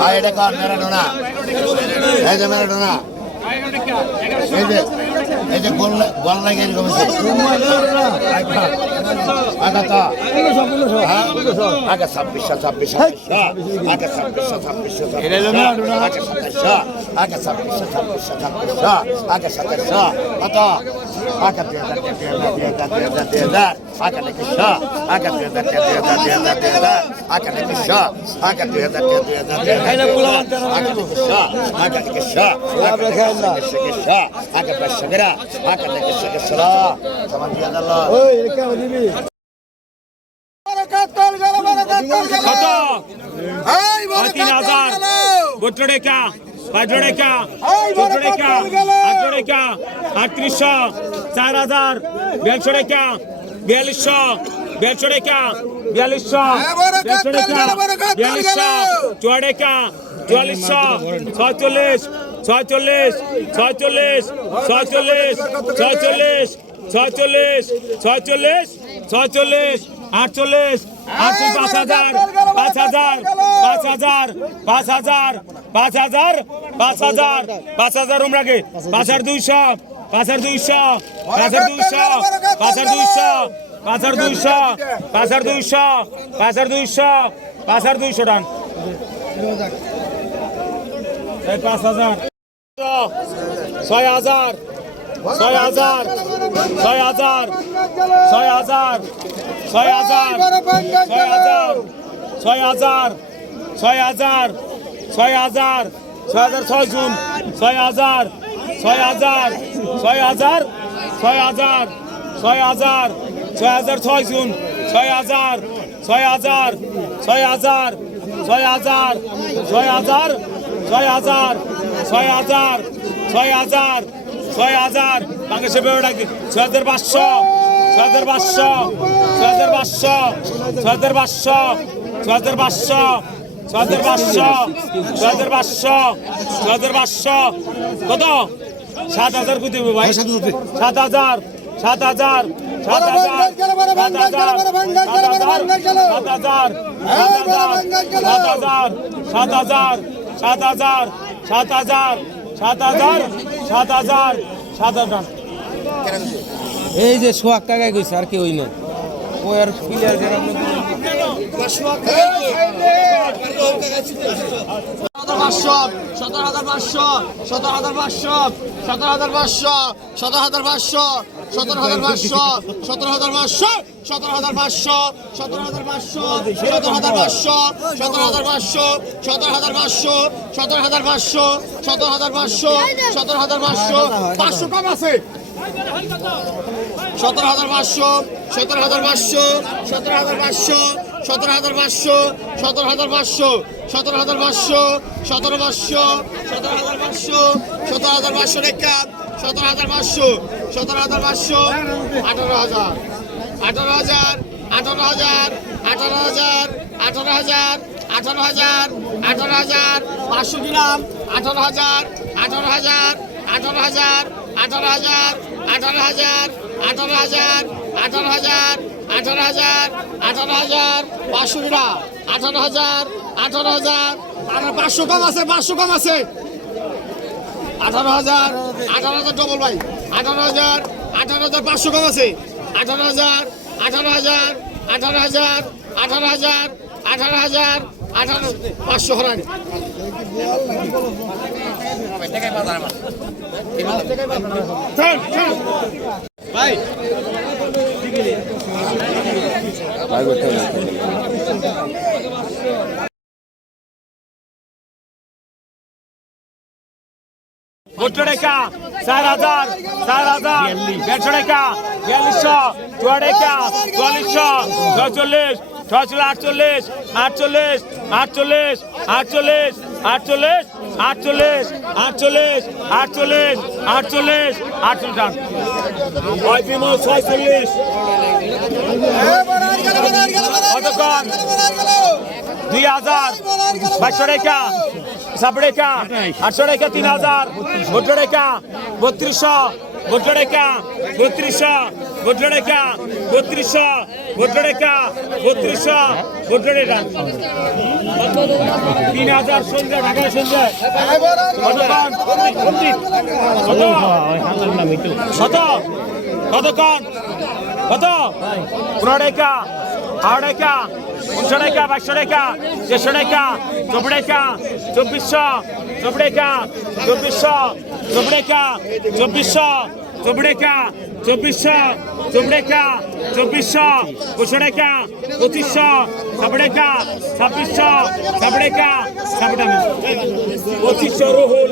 ভাই এটা কর ম্যারাডোনা। এই যে ম্যারাডোনা। এই যে এই যে গোল গোল লাগে এরকম আগে হ্যাঁ? ছাব্বিশশো ছাব্বিশশো আগে ছাব্বিশশো ছাব্বিশশো আগে সাতাইশশো আগে ছাব্বিশশো ছাব্বিশশো ছাব্বিশশো আগে সাতাইশশো। কত কত তিন হাজার গোটরে কা পাঁচ জোড়ে কা ছ জোড়ে কা আট জোড়ে কা আটত্রিশশো চার হাজার বিয়াল্লিশশো টাকা বিয়াল্লিশশো বিয়াল্লিশশো টাকা বিয়াল্লিশশো বিয়াল্লিশশো টাকা বিয়াল্লিশশো চুয়া টাকা চুয়াল্লিশশো ছয়চল্লিশ ছয়চল্লিশ ছয়চল্লিশ ছয়চল্লিশ ছয়চল্লিশ ছয়চল্লিশ ছয়চল্লিশ ছয়চল্লিশ আটচল্লিশ আটচল্লিশ পাঁচ হাজার পাঁচ হাজার পাঁচ হাজার পাঁচ হাজার পাঁচ হাজার পাঁচ হাজার পাঁচ হাজার উমরাকে পাঁচ হাজার দুইশো পাঁচ হাজার দুইশো পাঁচ হাজার দুইশো পাঁচ হাজার দুইশো পাঁচ হাজার দুইশো পাঁচ হাজার দুইশো পাঁচ হাজার দুইশো পাঁচ হাজার দুইশো টান পাঁচ হাজার ছয় হাজার ছয় হাজার ছয় হাজার ছয় হাজার ছয় হাজার ছয় হাজার ছয় হাজার ছয় হাজার ছয় হাজার ছয় হাজার ছয় জুন ছয় হাজার ছয় হাজার ছয় হাজার ছয় হাজার ছয় হাজার ছয় হাজার ছয় জুন ছয় হাজার ছয় হাজার ছয় হাজার ছয় হাজার ছয় হাজার ছয় হাজার ছয় হাজার ছয় হাজার ছয় হাজার বাংলাদেশের বেড়াকে ছয় হাজার পাঁচশো ছয় হাজার পাঁচশো ছয় হাজার পাঁচশো ছয় হাজার পাঁচশো ছয় হাজার পাঁচশো হাজার পাঁচশো হাজার পাঁচশো ছয় পাঁচশো কত সাত হাজার কত দেবে ভাই সাত হাজার সাত হাজার সাত হাজার সাত হাজার সাত হাজার সাত হাজার সাত হাজার সাত হাজার সাত হাজার সাত হাজার সাত হাজার সাত হাজার এই যে সোহাগ কাকাই কইছে আর কেউই না ও আর প্লেয়ার সতেরো হাজার পাঁচশো সতেরো হাজার পাঁচশো সতেরো হাজার পাঁচশো সতেরো হাজার পাঁচশো সতেরো হাজার পাঁচশো সতেরো হাজার পাঁচশো সতেরো হাজার পাঁচশো সতেরো হাজার পাঁচশো সতেরো হাজার পাঁচশো সতেরো হাজার পাঁচশো সতেরো হাজার পাঁচশো সতেরো হাজার পাঁচশো সতেরো হাজার পাঁচশো সতেরো হাজার পাঁচশো পাঁচশো কম আছে সতেরো হাজার পাঁচশো সতেরো হাজার পাঁচশো সতেরো হাজার পাঁচশো সতেরো হাজার পাঁচশো সতেরো হাজার পাঁচশো সতেরো হাজার পাঁচশো সতেরো পাঁচশো সতেরো হাজার পাঁচশো সতেরো হাজার পাঁচশো রেখা সতেরো হাজার পাঁচশো সতেরো হাজার পাঁচশো আঠারো হাজার আঠারো হাজার আঠারো হাজার আঠারো হাজার আঠারো হাজার আঠারো হাজার আঠারো হাজার পাঁচশো দিলাম আঠারো হাজার আঠারো হাজার আঠারো হাজার আঠারো হাজার আঠারো হাজার আঠারো হাজার আঠারো হাজার আঠারো হাজার আঠারো হাজার পাঁচশো দিলা আঠারো হাজার আঠারো হাজার পাঁচশো কম আছে পাঁচশো কম আছে আঠারো হাজার আঠারো হাজার ডবল ভাই আঠারো হাজার আঠারো হাজার পাঁচশো কম আছে আঠারো হাজার আঠারো হাজার আঠারো হাজার আঠারো হাজার আঠারো হাজার আঠারো পাঁচশো হরান ভাই সত্তর টাকা চার হাজার চার হাজার দেড়শো টাকা বিয়াল্লিশশো চুয়া টাকা চুয়াল্লিশশো ছয়চল্লিশ ছয়চল্লিশ আটচল্লিশ আটচল্লিশ আটচল্লিশ আটচল্লিশ আটচল্লিশ আটচল্লিশ আটচল্লিশ আটচল্লিশ আটচল্লিশ আটচল্লিশ ছয় বিমল ছয় চল্লিশ। দুই হাজার বাইশশো রেখা সাবড়ে রেখা, আটশো রেখা, তিন হাজার বট্র রেখা, বত্রিশশো বট্র রেখা, বত্রিশশো বট্র রেখা বত্রিশশো ভদ্ররেখা বত্রিশশো ভদ্ররেখা তিন হাজার সন্ধ্যা, ঢাকায় সন্ধ্যা। কতক্ষণ? কত? কতক্ষণ? কত? পনেরো টাকা আড়াই টাকা উনিশশো টাকা বাইশশো টাকা দেড়শো টাকা চব্বিশ টাকা চব্বিশশো। চব্বিশ টাকা টাকা চব্বিশশো টাকা পঁচিশশো টাকা ছাব্বিশশো ছাব্বিশ টাকা পঁচিশশো রোহুল।